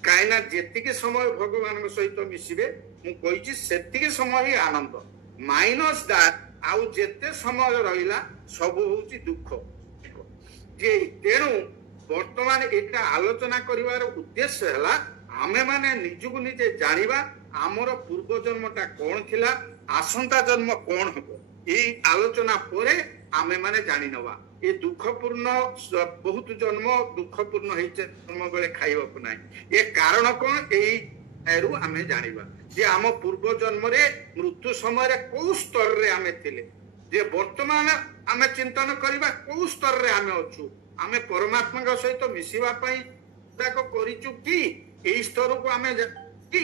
काइना जेतिके समय भगवान सहित मिसिबे मु कहिछि सेतिके समय ही आनंद माइनस दैट आउ जेते समय रहिला सब होउची दुख जे तेणु वर्तमान एटा आलोचना करिवार उद्देश्य हला आमे माने निजुगु निजे जानिबा हमर पूर्व जन्मटा कोन थिला आसंता जन्म कोन हबो एई आलोचना परे आमे माने जानि नबा ए दुखपूर्ण बहुत जन्म दुखपूर्ण हेचे जन्म बेले खाइबा को नाही ए कारण कोन एई एरु आमे जानिबा जे आम पूर्व जन्म रे मृत्यु समय रे को स्तर रे आमे थिले जे वर्तमान आमे चिंतन करिबा को स्तर रे आमे अछु आमे परमात्मा का सहित मिसिबा पई ताको करिचु कि एई स्तर को आमे कि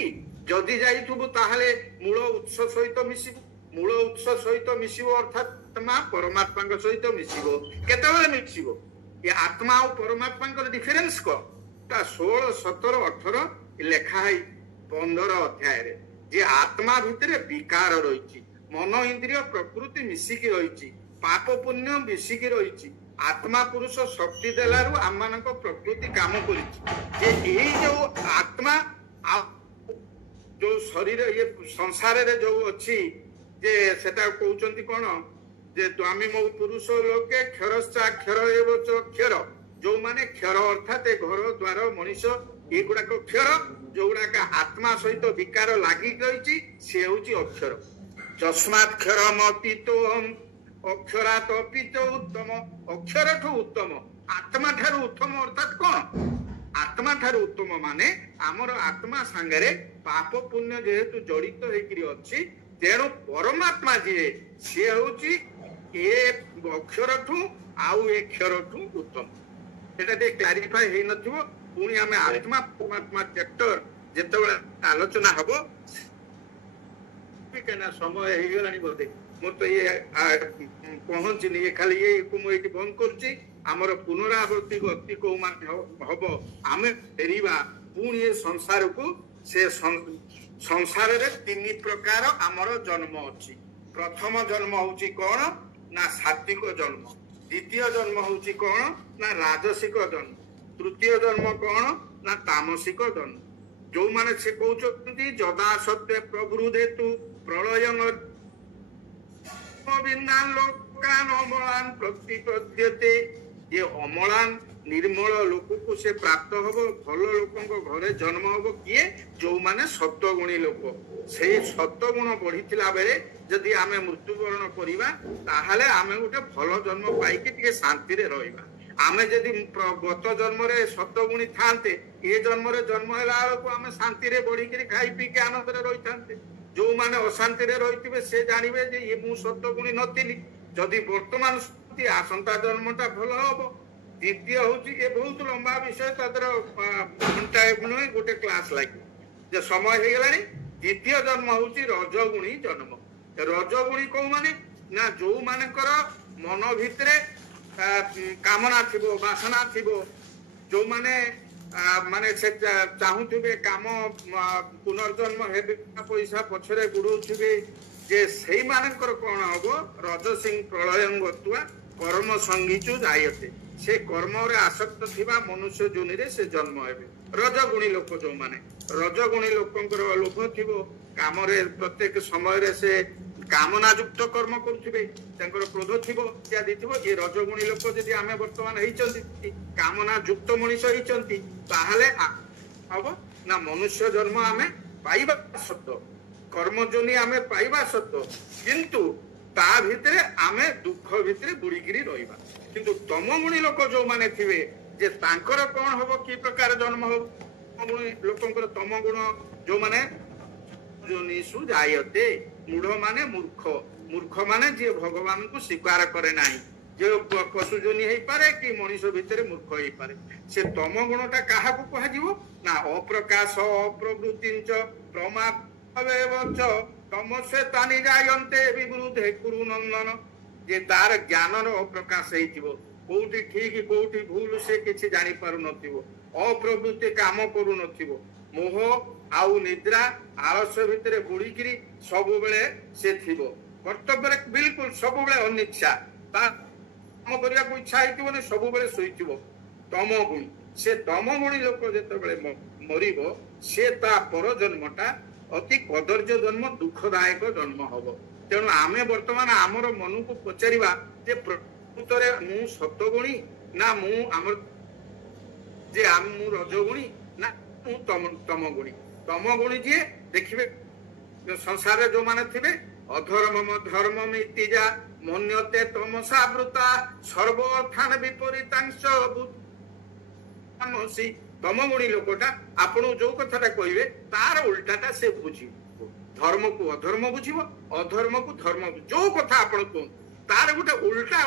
जदि जाइथुबु ताहले मूल उत्स सहित मिसिबु मूल उत्स सहित मिसिबो अर्थात आत्मा परमात्मा का सहित मिसिबो केतेबेले मिसिबो ये आत्मा और परमात्मा का डिफरेंस को ता 16 17 18 लेखा है 15 अध्याय रे जे आत्मा भितरे विकार रहिछि मन इंद्रिय प्रकृति मिसिकी रही पाप पुण्य मिसिकी रही आत्मा पुरुष शक्ति देलारू आम मान प्रकृति काम कर जो आत्मा जो शरीर ये संसार रे जो अच्छी जे सेटा कहउचंती कोन जे स्वामी मौ पुरुष लोके क्षरश्चाक्षर एव च क्षर जो माने क्षर अर्थात घर द्वार मनीष ये गुड़ाक क्षर जो गुड़ाक आत्मा सहित विकार लागी रही से हूँ अक्षर तस्मात् क्षरम अतीतोहम अक्षरात अपिच उत्तम अक्षर ठू उत्तम आत्मा ठारू उत्तम अर्थात कौन आत्मा ठारू उत्तम माने आमर आत्मा सांगरे पाप पुण्य जेहेतु जड़ित होकर तेणु परमात्मा जी सी हूँ ए अक्षर ठू आउ ए क्षर ठू उत्तम एटा दे क्लारिफाई हे नथिबो पुणी आमे आत्मा परमात्मा चैप्टर जेतेबेले आलोचना हबो केना समय हे गेलानी बोलते मोर तो ये पहुंचनी ये खाली ये को मो एटी बंद करछि हमर पुनरावृत्ति गति को मान हबो आमे फेरिबा पुणी ये संसार को से संसार रे तीन प्रकार हमर जन्म अछि प्रथम जन्म होछि कोन ना सात्विक जन्म द्वितीय जन्म होछि कोन ना राजसिक जन्म तृतीय जन्म कोन ना तामसिक जन्म जो माने से कहउछंती जदा सत्य प्रवृद्धेतु प्रलयं विन्नान लोकान अमलान प्रतिपद्यते ये अमलान निर्मल लोक को से प्राप्त हबो भल लोकंको घरे जन्म हबो किए जो माने सत्वगुणी लोक से सत्वगुण बढ़िथिला बेले जदि आमे मृत्युवरण करिबा ताहाले आमे उठे भल जन्म पाइके टिके शांति रे रहिबा आमे जदि गत जन्म रे सत्वगुणी थांते ए जन्म रे जन्म हैला को आमे शांति रे बढ़ी के खाई पी के आनंद रे रहि थांते जो माने अशांति रे रहितिबे से जानिबे जे ये मु सत्वगुणी नथिली जदि वर्तमान आसंता जन्मटा भल हबो द्वितीय होची ये बहुत लंबा विषय तदर घंटा नुहे गोटे क्लास लागे जे समय हो गलानी द्वितीय जन्म होची रजगुणी जन्म रजगुणी को माने ना जो मानकर मन भितरे कामना थिबो वासना थिबो जो माने माने से चाहूथिबे काम पुनर्जन्म हेबे पैसा पछरे गुडुथिबे जे सेही मानकर कोन हबो रजसिंह प्रलयं गत्वा कर्म संगीचु जायते से कर्म रे आसक्त थिबा मनुष्य जोनि रे से जन्म हेबे रजगुणी लोक जो माने रजगुणी लोकंकर लोभ थिबो काम रे प्रत्येक समय रे से कामना युक्त कर्म करुथिबे तांकर क्रोध थिबो इत्यादि थिबो ये रजगुणी लोक जदि आमे वर्तमान हेइचंती कामना युक्त मनुष्य हेइचंती ताहाले हबो ना मनुष्य जन्म आमे पाइबा सत्य कर्म जोनि आमे पाइबा सत्य किंतु ता भितरे आमे दुख भितरे बुड़ीगिरी रहिबा किंतु तमगुणी लोक जो माने थिबे जे तांकर कोन हबो की प्रकार जन्म हबो तमगुणी लोकंकर तमगुण जो माने जोनिसु जायते मूढ़ माने मूर्ख मूर्ख माने जे भगवान को स्वीकार करे नाही जे पशु जोनि हेई पारे कि मनुष्य भितरे मूर्ख हेई पारे से तमगुणटा काहा को कहा जीवो ना अप्रकाश अप्रवृत्तिंच प्रमाद तमसे तानि जायन्ते विवृद्धे कुरु नंदन जे तार ज्ञान रो अप्रकाश हेइतिबो कोउठी ठीक कोउठी भूल से किछि जानि पारु नथिबो अप्रवृत्ति काम करू नथिबो मोह आउ निद्रा आलस्य भितरे बुड़ीगिरी सब बेले से थिबो कर्तव्य बिल्कुल सब बेले अनिच्छा ता काम करिया को इच्छा हेइतिबो ने सब बेले सोइतिबो तमगुणी से तमगुणी लोक जेते बेले मरिबो से ता पर जन्मटा अति कदर्य जन्म दुखदायक जन्म हबो तेणु आमे वर्तमान आमर मन को पचारिबा जे प्रकृतरे मु सत्वगुणी ना मु आमर जे आम मु रजगुणी ना मु तमगुणी तमगुणी जे देखिबे संसार जो माने थिबे अधर्म धर्म मितिजा मन्यते तमसावृता सर्व अर्थान विपरीतांश बुद्धि तमगुणी लोकटा आपण जो कथाटा कहिबे तार उल्टाटा से बुझी धर्म को अधर्म बुझिबो अधर्म को धर्म जो कथा आपण को तार गुटे उल्टा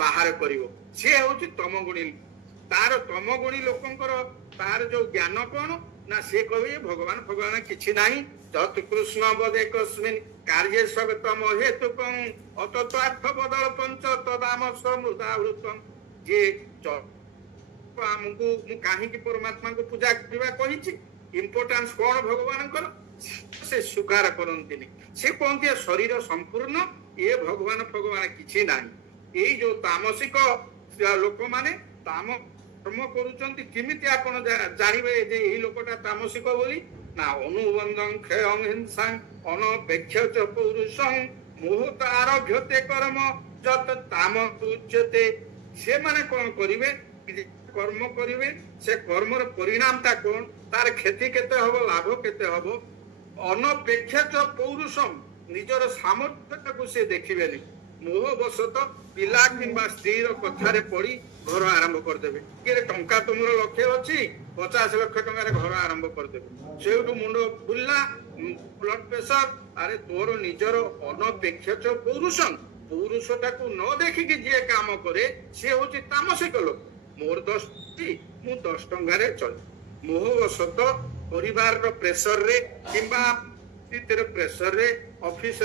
बाहर करिवो से होची तमगुणी तार तमगुणी लोकंकर तार जो ज्ञान कोन ना से कहे भगवान भगवान किछि नाही तत् कृष्ण बदे कस्मिन कार्य सगतम हेतुकं अतत्वार्थ बदल पंच तदाम समृदावृतम जे हमको काहे कि परमात्मा को पूजा करबा कहिछि इंपोर्टेंस कोन भगवान कर से स्वीकार करती से कहते शरीर संपूर्ण ये भगवान भगवान किसी ना ये जो तामसिक लोक माने ताम कर्म करुचंती किमिति आपण जानिबे जे एही लोकटा तामसिक बोली ना अनुबंधं क्षयं हिंसां अनपेक्ष्य च पुरुषं मुहूर्त आरभ्यते कर्म जत ताम उच्यते से माने कोन करिवे कर्म करिवे से कर्मर परिणामटा कोन तार क्षति केते हबो लाभ केते हबो अनपेक्ष्य च पौरुषम निजर सामर्थ्यटाକୁ से देखिबेनी मोहवशत पिला किंबा स्त्रीर कथारे पड़ी घर आरंभ करदेवे कि टंका तुमर लक्ष्य अच्छी 50 लाख टंकार घर आरंभ करदेवे से मुंड बुल्ला ब्लड प्रेशर अरे तोर निजर अनपेक्ष पौरुषम पौरुषटा को न देखिकी जी काम करे सी हूँ तामसिक लोक मोर 10 मु 10 टंकार चल मोहवशत परिवार प्रेसर रे किंबा प्रेसर रे ऑफिस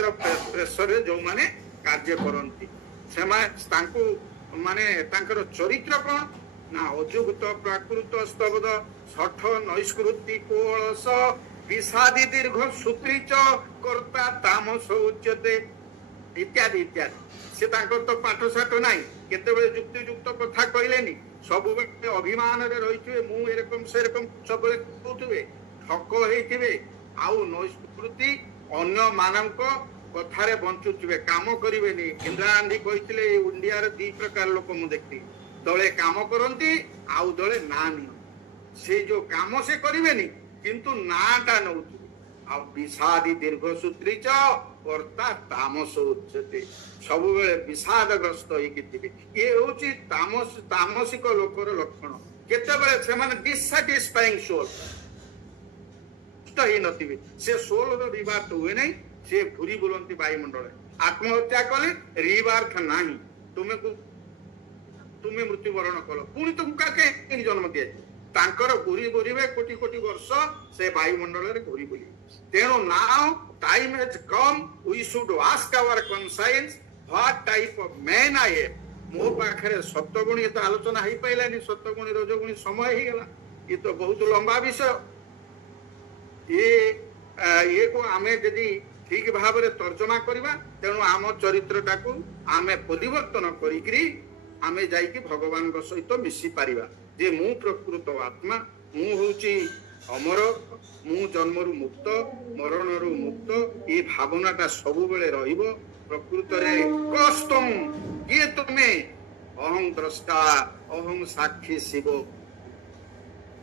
प्रेसर रे जो माने कार्य करती माने चरित्र कौन ना अजुगत प्राकृत स्तब्ध सठ नैष्कृति कोलस विषादी दीर्घ सूत्री च कर्ता तामस उच्यते इत्यादि इत्यादि से तो पाठ साठ ना केतेबेले युक्तियुक्त कथा कहलेनी सब अभिमान रे रहिथिबे मु एरकम से रकम सब कहउथिबे ठक हेइथिबे आउ नैष्कृति अन्य मानक कथारे बंचुथिबे काम करिवेनी इंदिरा गांधी कहिथिले इंडिया रे दी प्रकार लोक मु देखती दले काम करंती आउ दले ना नि से जो काम से करिवेनी किंतु नाटा नउथि आ विषादी दीर्घ सूत्री च कर्ता तामस उच्यते सब बेले विषादग्रस्त होइकिथिबे ये होची तामसिक लोकर लक्षण केते बेले से माने डिससैटिस्फाइंग सोल ही नथिबे से सोल रो रिबार्थ हुए नहीं से घुरी बुलंती वायुमंडल आत्महत्या कले रिबार्थ नाही तुम्हें मृत्युवरण कल पुणी तुमका के जन्म दिए तांकर घुरी बुरीबे कोटी कोटी वर्ष से वायुमंडल रे घुरी बुली तेणु now time has come we should ask our conscience what type of man I am मो पाखरे सत्वगुणी तो आलोचना ही पाइलानी सत्वगुणी रजगुणी समय ही गला ये तो बहुत लंबा विषय ये को आमे यदि ठीक भाव में तर्जमा करवा तेणु आम चरित्रटा को आमे परिवर्तन करी आमे जाइकी भगवान सहित मिसी पारिबा जे मु प्रकृत आत्मा मु होची अमर मु जन्मरु मुक्त मरणरु मुक्त ये भावनाटा सब बेले रहिबो प्रकृत रे कष्टम ये तुमे अहं द्रष्टा अहं साक्षी शिव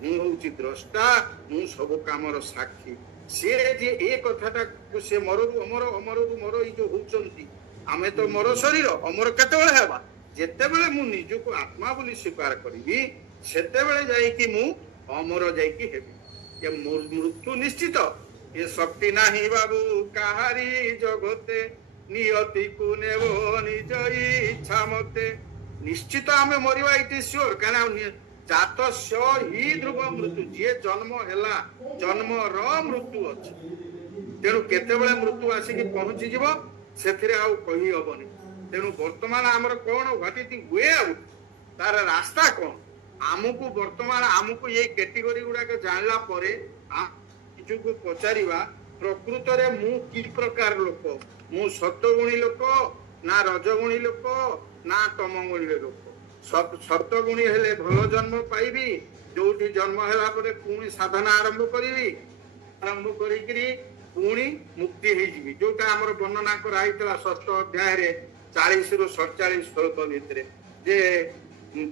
मु होची द्रष्टा मु सब कामर साक्षी से जे ए कथाटा से मररु अमर अमररु मर ई जो होचंती आमे तो मर शरीर अमर केतेबेले हेबा जेतेबेले मु निजको आत्मा बोली स्वीकार करिबी सेतेबेले जाई कि मु अमर जाई कि हेबी ये मृत्यु निश्चित ये शक्ति नाही बाबू काहारी जगते नियति को नेबो निज इच्छा मते निश्चित आमे मरिबा इट इज श्योर काना जातस्य ही ध्रुव मृत्यु जे जन्म हेला जन्म र मृत्यु अछि तेणु केतेबेले मृत्यु आसिकी पहुंची जीव सेथिरे आउ कहि हबनी तेणु वर्तमान हमर कोन what is the way out तार रास्ता कोन आमुकु वर्तमान आमुकु ये कैटेगरी गुडा के जानला परे किछु को पचारिबा प्रकृत रे मु कि प्रकार लोक मु सत्वगुणी लोक ना रजगुणी लोक ना तमगुणी लोक सत्वगुणी हेले भल जन्म पाइबी जोठी जन्म हेला परे पुणी साधना आरंभ करिवि आरंभ करिकरी पुणी मुक्ति हे जिवि जोटा हमर वर्णना कराइतला 6th अध्याय रे 40 रु 47 श्लोक भितरे जे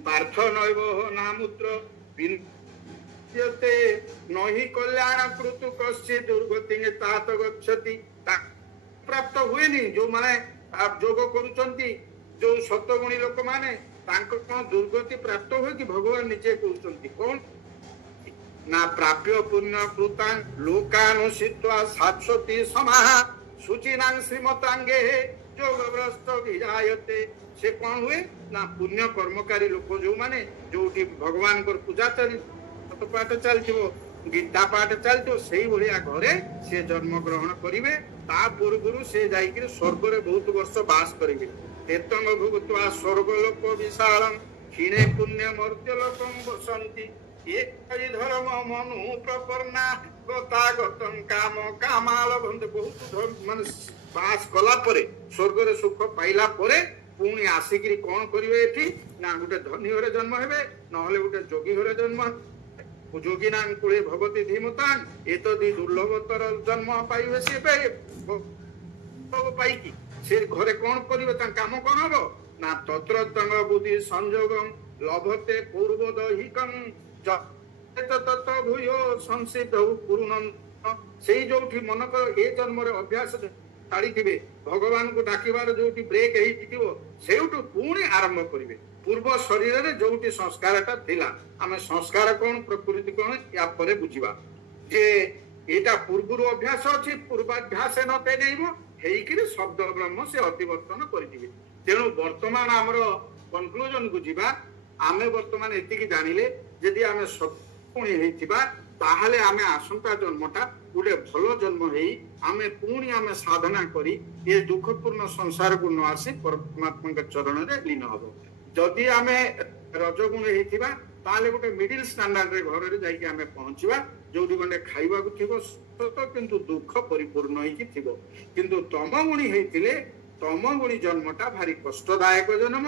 पार्थ नैव नामुत्र विन्यते नहि कल्याण कृतु कस्य दुर्गति तात गच्छति प्राप्त हुएनी जो माने आप योग करूचंती जो सत्वगुणी लोक माने तांको कोन दुर्गति प्राप्त हुए कि भगवान निजे कहउचंती कोन ना प्राप्य पुण्य कृतां लोकानुसित्वा शाश्वती समाह सुचिनां श्रीमतांगे योगभ्रष्ट विजायते से कौन हुए ना पुण्य कर्मकारी लोक जो माने जोठी भगवान को पूजा चली पाठ चलथिबो गीता पाठ चलथिबो सेही भलिया घरे से जन्म ग्रहण करिवे ता पूर्वरु से जाईकरी स्वर्ग रे बहुत वर्ष वास करिवे तेतंग भुगत्वा स्वर्ग लोक विशालम क्षीणे पुण्य मर्त्य लोकं वसंती ଏ ଧର୍ମ ମନୁ ପ୍ରପନ୍ନା ଗତାଗତଂ କାମ କାମାଳ ବନ୍ଧୁ ବହୁତ ମାନେ ବାସ କଲା ପରେ ସ୍ୱର୍ଗରେ ସୁଖ ପାଇଲା ପରେ ପୁଣି ଆସିକିରି କଣ କରିବେ ଏଠି ନା ଗୋଟେ ଧନୀ ଘରେ ଜନ୍ମ ହେବେ ନହେଲେ ଗୋଟେ ଯୋଗୀ ଘରେ ଜନ୍ମ ଯୋଗୀନାଂ କୁଳେ ଭଗବତୀ ଧୀମତାଂ ଏତଦି ଦୁର୍ଲଭତର ଜନ୍ମ ପାଇବେ ସେ ପାଇକି ସେ ଘରେ କଣ କରିବେ ତାଙ୍କ କାମ କଣ ହବ ନା ତତ୍ର ତଙ୍ଗ ବୁଦ୍ଧି ସଂଯୋଗଂ ଲଭତେ ପୂର୍ବ ଦୈହିକଂ ଭୂୟ ସଂସିଦ୍ଧ ସେଇ ଯୋଉଠି ମନକର ଏ ଜନ୍ମରେ ଅଭ୍ୟାସ ଛାଡିଥିବେ ଭଗବାନଙ୍କୁ ଡାକିବାର ଯୋଉଠି ବ୍ରେକ୍ ହେଇଥିବ ସେଇଠୁ ପୁଣି ଆରମ୍ଭ କରିବେ ପୂର୍ବ ଶରୀରରେ ଯୋଉଠି ସଂସ୍କାରଟା ଥିଲା ଆମେ ସଂସ୍କାର କଣ ପ୍ରକୃତି କଣ ୟା ପରେ ବୁଝିବା ଯେ ଏଇଟା ପୂର୍ବରୁ ଅଭ୍ୟାସ ଅଛି ପୂର୍ବାଭ୍ୟାସ ନ ନେଇବ ହେଇକିରି ଶବ୍ଦ ବ୍ରହ୍ମ ସେ ଅତିବର୍ତ୍ତନ କରିଥିବେ ତେଣୁ ବର୍ତ୍ତମାନ ଆମର କନକ୍ଲୁଜନ କୁ ଯିବା ଆମେ ବର୍ତ୍ତମାନ ଏତିକି ଜାଣିଲେ ଯଦି ଆମେ ପୁଣି ହେଇଥିବା ତାହେଲେ ଆମେ ଆସନ୍ତା ଜନ୍ମଟା ଗୋଟେ ଭଲ ଜନ୍ମ ହେଇ ଆମେ ପୁଣି ଆମେ ସାଧନା କରି ଏ ଦୁଃଖପୂର୍ଣ୍ଣ ସଂସାରକୁ ନ ଆସି ପରମାତ୍ମାଙ୍କ ଚରଣରେ ଲୀନ ହବ ଯଦି ଆମେ ରଜଗୁଣ ହେଇଥିବା ତାହେଲେ ଗୋଟେ ମିଡିଲ ଷ୍ଟାଣ୍ଡାର୍ଡରେ ଘରରେ ଯାଇକି ଆମେ ପହଞ୍ଚିବା ଯୋଉଠି ଗଣ୍ଡେ ଖାଇବାକୁ ଥିବ ସତ କିନ୍ତୁ ଦୁଃଖ ପରିପୂର୍ଣ୍ଣ ହେଇକି ଥିବ କିନ୍ତୁ ତମଗୁଣୀ ହେଇଥିଲେ ତମଗୁଣୀ ଜନ୍ମଟା ଭାରି କଷ୍ଟଦାୟକ ଜନ୍ମ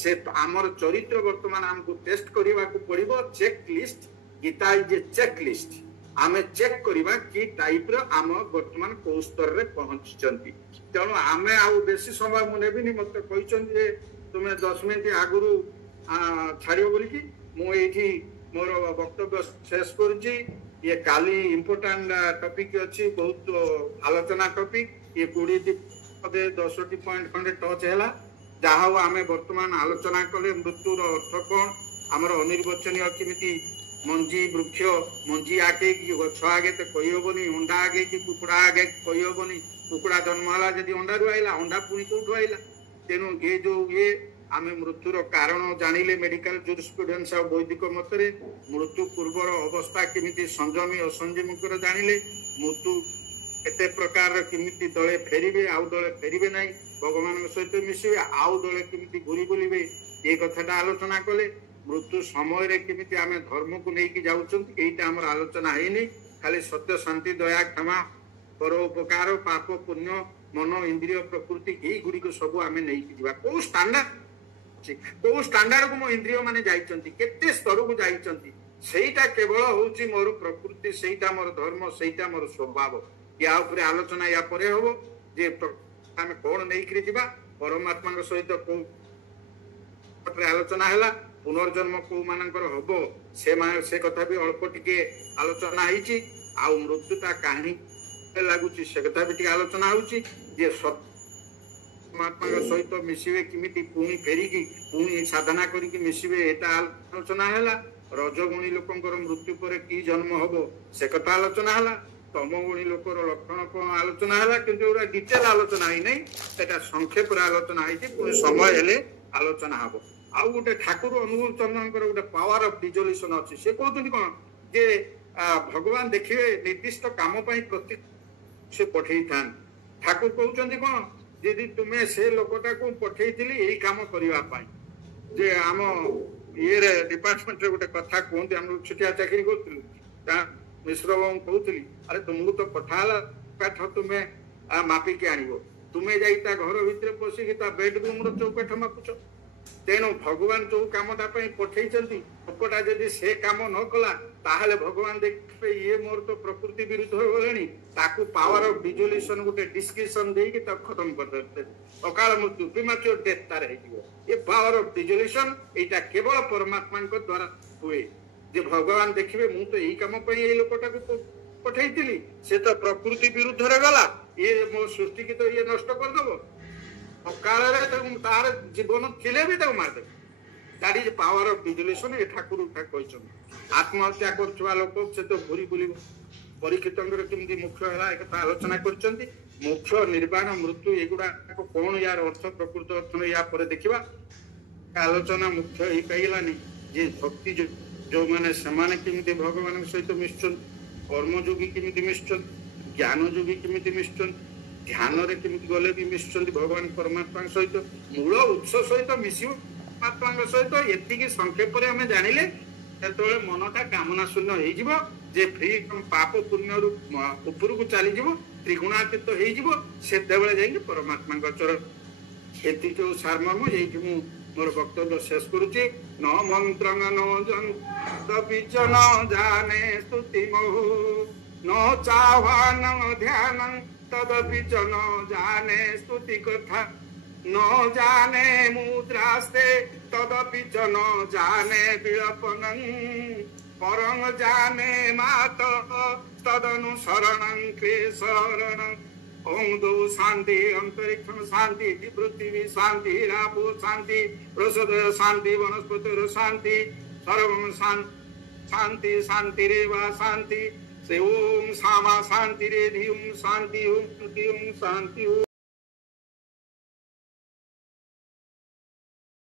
ସେ ଆମର ଚରିତ୍ର ବର୍ତ୍ତମାନ ଆମକୁ ଟେଷ୍ଟ କରିବାକୁ ପଡିବ check list Gita is a check list ଆମେ ଚେକ୍ କରିବା କି ଟାଇପର ଆମ ବର୍ତ୍ତମାନ କୋଉ ସ୍ତରରେ ପହଞ୍ଚିଛନ୍ତି ତେଣୁ ଆମେ ଆଉ ବେଶୀ ସମୟ ମୁଁ ନେବିନି ମତେ କହିଛନ୍ତି ଯେ ତୁମେ 10 ମିନିଟ ଆଗରୁ ଛାଡିବ ବୋଲିକି ମୁଁ ଏଇଠି ମୋର ବକ୍ତବ୍ୟ ଶେଷ କରୁଛି ये काली इम्पोर्टाट टॉपिक अच्छी बहुत आलोचना टॉपिक ये 20-10 पॉइंट खंडे टच है जहाँ आम बर्तमान आलोचना कले मृत्युर अर्थ कौन आमर अनिर्वचनीय केमी मंजी वृक्ष मंजी आगे कि गछ आगे तो कहीहबनी अंडा आगे कि कुकुड़ा आगे कहीहबनी कुकुड़ा जन्म है जब अंडा रू आईला अंडा पुणी कौटू आईला तेणु ये जो ये आम मृत्युर कारण जानिले मेडिकल जूरिस्प्रुडेंस और वैदिक मतरे मृत्यु पूर्वर अवस्था केमिति संयमी असंयमी जानिले मृत्यु केते प्रकार केमिति दले फेरिबे आउ दले फेरिबे नाही भगवान सहित मिसिबे आउ दले केमिति घुरी बुलिबे ए कथाटा आलोचना कले मृत्यु समय रे केमिति आमे धर्म को लेकी जाउछंती एटा हमर आलोचना हेनी खाली सत्य शांति दया क्षमा परोपकार पाप पुण्य मन इंद्रिय प्रकृति एई गुडी को सब आमे नेकी दिबा को स्टैंडर्ड को मो इंद्रिय माने जाइचंती केते स्तर को जाइचंती सेटा केवल होउची मोर प्रकृति सेटा मोर धर्म सेटा मोर स्वभाव या ऊपर आलोचना या परे होबो जे आमे कोन नेकी दिबा परमात्मा के सहित को आलोचना हैला पुनर्जन्म को मानकर हबो से कथा भी अल्प टिके आलोचना होईची आ मृत्युता कहानी लागुची से कथा भी टिके आलोचना होउची जे परमात्मा के सहित मिसिबे किमिति पुणी फेरिकी पुणी साधना करिकी मिसिबे एटा आलोचना हैला रजगुणी लोकंकर मृत्यु पर की जन्म हबो से कथा आलोचना हैला तमगुणी लोकर लक्षण कोन आलोचना हैला किंतु ओरा डिटेल आलोचना ही नहीं एटा संक्षेप रे आलोचना होईची पुणी समय हेले आलोचना हबो आउ गोटे ठाकुर अनुकूल चंद्रन गोटे पावर ऑफ डिजोल्यूशन अच्छी से कहते कौन जे भगवान देखिए निर्दिष्ट काम प्रति से पठे था ठाकुर कहते कौन यदि तुम्हें से लोकटा को पठे यही काम करने जे आम ये डिपार्टमेंट रे गोटे कथा कहते हम छुटिया चाकरी करूँ मिश्र बाबू कहती अरे तुमको तो पठाला काठ तुम्हें मापिकी आण तुम्हें जा घर भितर पशिकी बेडरूम चौकाठ मापुच तेणु भगवान जो कामटा पठे लोकटा जदि से काम न कला ताहले भगवान देखिए ये मोर तो प्रकृति विरुद्ध हो गले पावर ऑफ डिजोल्यूशन गोटे डिस्क्रिप्शन देके खत्म कर देते अकाल मृत्यु प्रीमैच्योर डेथ तार ये पावर ऑफ डिजोल्यूशन एटा केवल परमात्मा द्वारा हुए जे भगवान देखिए मु तो यही काम ये लोकटा को पठे से तो प्रकृति विरुद्ध गला ये मो सृष्टि की तो ये नष्ट करदेव अकाल तार जीवन थिले भी मारदे that is power of dissolution ये ठाकुर आत्महत्या कर लोक से तो घूरी बुल परीक्षित केमती मुख्य है एक आलोचना कर मुख्य निर्वाण मृत्यु एगुड़ा कौन यार अर्थ प्रकृत अर्थ या देखा आलोचना मुख्य ही कहलानी जे भक्ति जो मैंने से भगवान सहित मिशुन कर्मयोगी केमी मिशुन ज्ञान योगी केमी मिशुन ध्यान रे केमिति गले भी मिशुचंती भगवान परमात्मा सहित मूल उत्स सहित मिसियो परमात्मा सहित एतिकी संक्षेप रे हमें जानिले ସେତେବେଳେ ମନଟା କାମନା ଶୂନ୍ୟ ହେଇଯିବ ଯେ ଫ୍ରି ପାପ ପୁଣ୍ୟରୁ ଉପରକୁ ଚାଲିଯିବ ତ୍ରିଗୁଣାତୀତ ହେଇଯିବ ସେତେବେଳେ ଯାଇକି ପରମାତ୍ମାଙ୍କ ଚରଣ ଏତିକି ଯୋଉ ସାରମର୍ମ ଏଇଠି ମୁଁ ମୋର ବକ୍ତବ୍ୟ ଶେଷ କରୁଛି ନ ମନ୍ତ୍ର ନ ବିଚନ ଜାନେ ସ୍ତୁତି ମୋହ ନ ଚାହ୍ୱାନ ଧ୍ୟାନ ତଦପି ନ ଜାନେ ସ୍ତୁତି କଥା न जाने मुद्रास्ते तदपि च न जाने विलपनं परं जाने मात तदनुसरणं क्लेशरणं ओं दो शांति अंतरिक्षं शांति पृथ्वी शांति रापो शांति प्रसद शांति वनस्पतिर शांति सर्वं शांति शांतिरेवा शांति से ओं सामा शांतिरे धियं शांति ओं शांति ओं